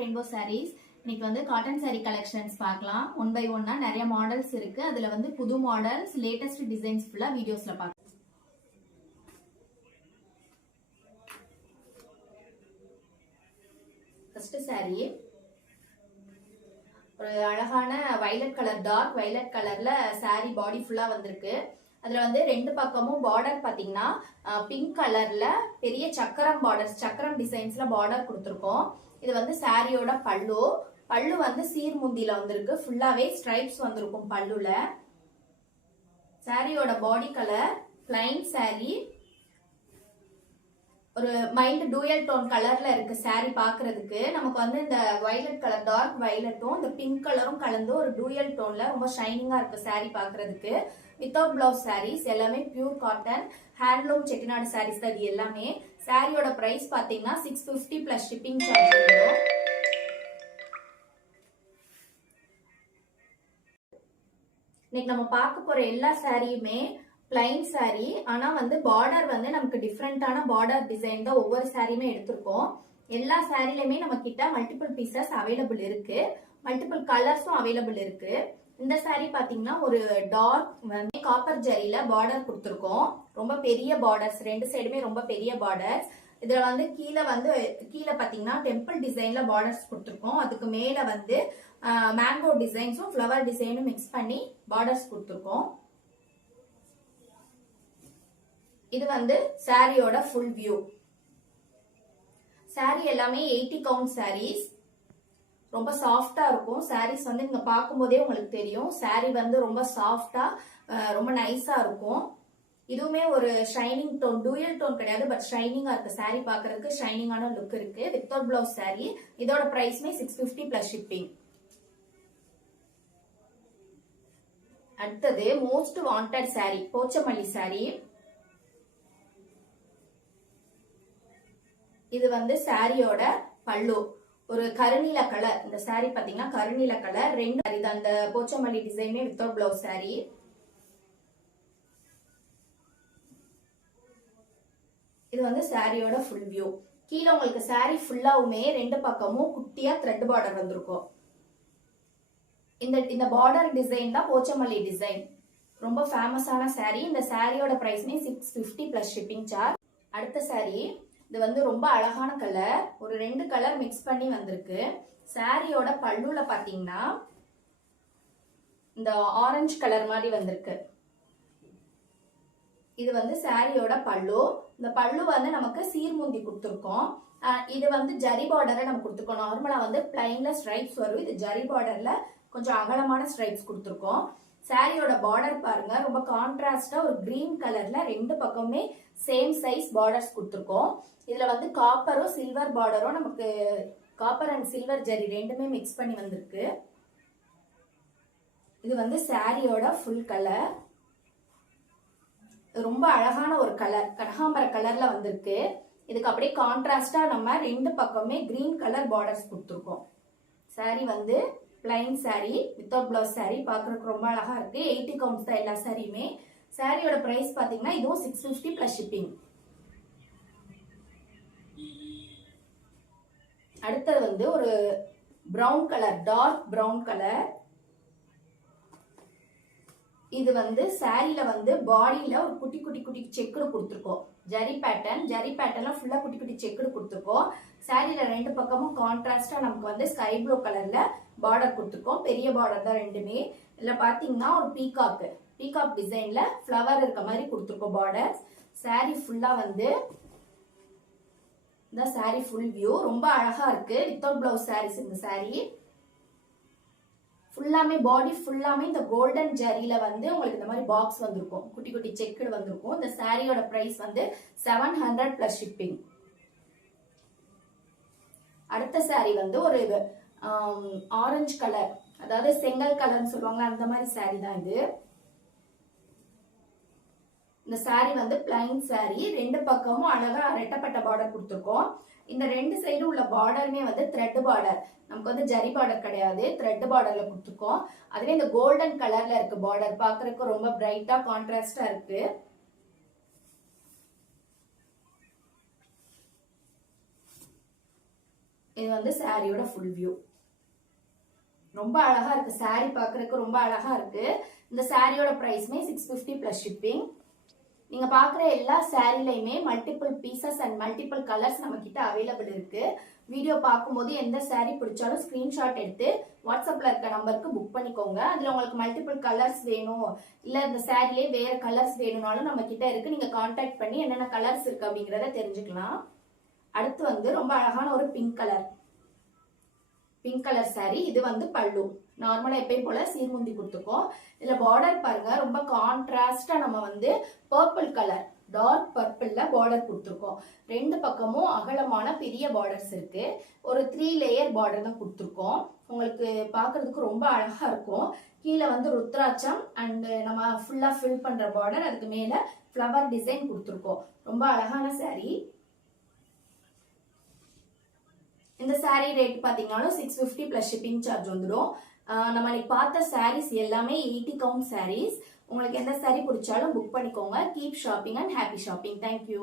Rainbow saris. இன்னைக்கு வந்து cotton sorry collections பார்க்கலாம். ஒன் பை ஒன்னா நிறைய மாடல்ஸ் இருக்கு. அதுல வந்து புது மாடல்ஸ், லேட்டஸ்ட் டிசைன்ஸ் ஃபுல்லா வீடியோஸ்ல பார்க்கலாம். ஃபர்ஸ்ட் சாரி ஒரு அழகான வயலட் கலர், டார்க் வயலட் கலர்ல சாரி பாடி ஃபுல்லா வந்திருக்கு. அதுல வந்து ரெண்டு பக்கமும் பார்டர் பாத்தீங்கன்னா பிங்க் கலர்ல பெரிய சக்கரம் பார்டர்ஸ், சக்கரம் டிசைன்ஸ்ல பார்டர் கொடுத்துருக்கோம். இது வந்து சாரியோட பல்லு. பல்லு வந்து சீர்முந்தில வந்திருக்கு. ஃபுல்லாவே ஸ்ட்ரைப்ஸ் வந்திருக்கும் பல்லுல. சாரியோட பாடி கலர் பிளைன் சாரி. ஒரு மைல்டு டூயல் டோன் கலர்ல இருக்கு சாரி பாக்குறதுக்கு. நமக்கு வந்து இந்த வயலட் கலர், டார்க் வயலட்டும் இந்த பிங்க் கலரும் கலந்து ஒரு டூயல் டோன்ல ரொம்ப ஷைனிங்கா இருக்கு சாரி பாக்குறதுக்கு. வித்தவுட் பிளவுஸ் சாரீஸ், எல்லாமே pure cotton handloom Chettinad sarees தான் இது எல்லாமே. சாரியோட பிரைஸ் பாத்தீங்கன்னா 650 பிளஸ் ஷிப்பிங் சார்ஜ் வரும். இன்னைக்கு நம்ம பார்க்க போற எல்லா சாரியுமே பிளைன் சாரி. ஆனா வந்து பார்டர் வந்து நமக்கு டிஃப்ரெண்டான பார்டர் டிசைன் தான் ஒவ்வொரு சாரியுமே எடுத்திருக்கோம். எல்லா சாரிலுமே நம்ம கிட்ட மல்டிபிள் பீசஸ் அவைலபிள் இருக்கு. மல்டிபிள் கலர்ஸும் அவைலபிள் இருக்கு. இந்த சாரி பாத்தீங்கன்னா ஒரு டார்க் வந்து காப்பர் ஜரியில பார்டர் கொடுத்துருக்கோம். ரொம்ப பெரிய பார்டர்ஸ், ரெண்டு சைடுமே ரொம்ப பெரிய பார்டர்ஸ். இதுல வந்து கீழே பாத்தீங்கன்னா டெம்பிள் டிசைன்ல பார்டர்ஸ் கொடுத்துருக்கோம். அதுக்கு மேல வந்து மேங்கோ டிசைன்ஸும் ஃபிளவர் டிசைனும் மிக்ஸ் பண்ணி பார்டர்ஸ் கொடுத்துருக்கோம். இது வந்து சாரியோட ஃபுல் வியூ. சாரி எல்லாமே 80 கவுண்ட் சாரீஸ். ரொம்ப சாஃப்டா இருக்கும் சாரீஸ். வந்து நீங்க பார்க்கும் போதே உங்களுக்கு தெரியும் சாரி வந்து ரொம்ப சாஃப்டா ரொம்ப நைஸா இருக்கும். இதுவுமே ஒரு ஷைனிங் டோன், டூயல் டோன் கிடையாது, பட் ஷைனிங்கா இருக்கு. சாரி பாக்குறதுக்கு ஷைனிங்கான லுக் இருக்கு. Without blouse sorry. இதோட பிரைஸ்மே 650 பிளஸ் ஷிப்பிங். அடுத்தது most wanted sorry, Pochampally sorry. இது வந்து சாரியோட பல்லு. ஒரு கருநீல கலர். இந்த சாரி பாத்தீங்கன்னா கருநீல கலர். ரெண்டு அந்த போச்சமல்லி டிசைனே வித்தவுட் பிளவுஸ் சாரி. இது வந்து சாரியோட ஃபுல் வியூ. கீழே உங்களுக்கு சாரி ஃபுல்லாவுமே ரெண்டு பக்கமும் குட்டியா த்ரெட் பார்டர் வந்திருக்கும். இந்த பார்டர் டிசைன் தான் போச்சமல்லி டிசைன். ரொம்ப ஃபேமஸான சாரி. இந்த சாரியோட பிரைஸ்மே 650 பிளஸ் ஷிப்பிங் சார்ஜ். அடுத்த சாரி இது வந்து ரொம்ப அழகான கலர். ஒரு ரெண்டு கலர் மிக்ஸ் பண்ணி வந்திருக்கு. சாரியோட பல்லுல பாத்தீங்கன்னா இந்த ஆரஞ்சு கலர் மாதிரி வந்திருக்கு. இது வந்து சாரியோட பல்லு. இந்த பல்லு வந்து நமக்கு சீர்முந்தி கொடுத்துருக்கோம். இது வந்து ஜரி பார்டரை நம்ம கொடுத்துருக்கோம். நார்மலா வந்து பிளைன்ல ஸ்ட்ரைப்ஸ் வரும். இது ஜரி பார்டர்ல கொஞ்சம் அகலமான ஸ்ட்ரைப்ஸ் கொடுத்துருக்கோம். சாரியோட பார்டர் பாருங்க, ரொம்ப கான்ட்ராஸ்டா ஒரு கிரீன் கலர்ல ரெண்டு பக்கமே சேம் சைஸ் பார்டர்ஸ் கொடுத்துருக்கோம். இதுல வந்து காப்பரும் சில்வர் பார்டரும், நமக்கு காப்பர் அண்ட் சில்வர் ஜரி ரெண்டுமே மிக்ஸ் பண்ணி வந்திருக்கு. இது வந்து சாரியோட ஃபுல் கலர். ரொம்ப அழகான ஒரு கலர், கனகாம்பர கலர்ல வந்திருக்கு. இதுக்கு அப்படியே கான்ட்ராஸ்டா நம்ம ரெண்டு பக்கமே கிரீன் கலர் பார்டர்ஸ் கொடுத்துருக்கோம். சாரி வந்து plain sorry, without blouse sorry. பாக்குறதுக்கு ரொம்ப அழகா இருக்கு. 80 கவுண்ட்ஸ் தான் எல்லா சாரியுமே. சாரியோட பிரைஸ் பாத்தீங்கன்னா இதுவும் 650 பிளஸ் ஷிப்பிங். அடுத்தது வந்து ஒரு brown colour, dark brown colour. இது வந்து சாரியில வந்து பாடியில ஒரு குட்டி குட்டி குட்டி செக்குடு கொடுத்துருக்கோம். ஜரி பேட்டர்ன்ல ஃபுல்லா குட்டி குட்டி செக்குடு கொடுத்துருக்கோம். சாரியில ரெண்டு பக்கமும் கான்ட்ராஸ்டா நமக்கு வந்து ஸ்கை ப்ளூ கலர்ல பார்டர் கொடுத்துருக்கோம். பெரிய பார்டர் தான் ரெண்டுமே. இதுல பாத்தீங்கன்னா ஒரு பீகாக் டிசைன்ல ஃபிளவர் இருக்க மாதிரி கொடுத்துருக்கோம் பார்டர். சாரி ஃபுல்லா வந்து இந்த சாரி ஃபுல் வியூ. ரொம்ப அழகா இருக்கு. வித்தவுட் பிளவுஸ் சாரீஸ் இந்த சாரி. ஃபுல்லாமே பாடி ஃபுல்லாமே இந்த கோல்டன் ஜரியில வந்து உங்களுக்கு இந்த மாதிரி பாக்ஸ் வந்திருக்கும். குட்டி குட்டி செக்குடு வந்திருக்கும். இந்த சாரியோட பிரைஸ் வந்து 700 பிளஸ் ஷிப்பிங். அடுத்த சாரி வந்து ஒரு ஆரஞ்சு கலர், அதாவது செங்கல் கலர்னு சொல்லுவாங்க, அந்த மாதிரி சாரி தான் இது. இந்த சாரி வந்து பிளைன் சாரி. ரெண்டு பக்கமும் அழகா ரெட்டப்பட்ட பார்டர் கொடுத்துருக்கோம். இந்த ரெண்டு சைடு உள்ள பார்டருமே வந்து த்ரெட் பார்டர். நமக்கு வந்து ஜரி பார்டர் கிடையாது, த்ரெட் பார்டர்ல கொடுத்துருக்கோம். அதுவே இந்த கோல்டன் கலர்ல இருக்கு பார்டர். பாக்குறதுக்கு ரொம்ப பிரைட்டா கான்ட்ராஸ்டா இருக்கு. இது வந்து சாரியோட ஃபுல் வியூ. ரொம்ப அழகா இருக்கு சாரி, பாக்குறதுக்கு ரொம்ப அழகா இருக்கு. இந்த சாரியோட பிரைஸ்மே 650 பிளஸ் ஷிப்பிங். நீங்க பாக்குற எல்லா சாரிலையுமே multiple pieces and multiple colours நம்ம கிட்ட அவைலபிள் இருக்கு. வீடியோ பார்க்கும்போது எந்த சாரி பிடிச்சாலும் ஸ்கிரீன்ஷாட் எடுத்து வாட்ஸ்அப்ல இருக்க நம்பருக்கு புக் பண்ணிக்கோங்க. அதுல உங்களுக்கு மல்டிபிள் கலர்ஸ் வேணும், இல்ல இந்த சாரிலே வேற கலர்ஸ் வேணும்னாலும் நம்ம கிட்ட இருக்கு. நீங்க கான்டாக்ட் பண்ணி என்னென்ன கலர்ஸ் இருக்கு அப்படிங்கறத தெரிஞ்சுக்கலாம். அடுத்து வந்து ரொம்ப அழகான ஒரு பிங்க் கலர் சாரி. இது வந்து பல்லு. நார்மலா எப்பயும் போல சீர்முந்தி கொடுத்துருக்கோம். இதுல பார்டர் பாருங்க, ரொம்ப கான்ட்ராஸ்டா நம்ம வந்து பர்பிள் கலர், டார்க் பர்பிள்ல பார்டர் கொடுத்துருக்கோம். ரெண்டு பக்கமும் அகலமான பெரிய பார்டர்ஸ் இருக்கு. ஒரு 3 லேயர் பார்டர் தான் கொடுத்துருக்கோம். உங்களுக்கு பாக்குறதுக்கு ரொம்ப அழகா இருக்கும். கீழே வந்து ருத்ராட்சம் அண்ட் நம்ம ஃபுல்லா ஃபில் பண்ற பார்டர், அதுக்கு மேல ஃபிளவர் டிசைன் கொடுத்துருக்கோம். ரொம்ப அழகான சாரி. இந்த சாரி ரேட் பாத்தீங்கன்னா 650 பிளஸ் ஷிப்பிங் சார்ஜ் வந்துடும். நம்ம இன்னைக்கு பார்த்த சாரீஸ் எல்லாமே 80 கவுண்ட் சாரீஸ். உங்களுக்கு எந்த சாரி பிடிச்சாலும் புக் பண்ணிக்கோங்க. Keep shopping and happy shopping. Thank you.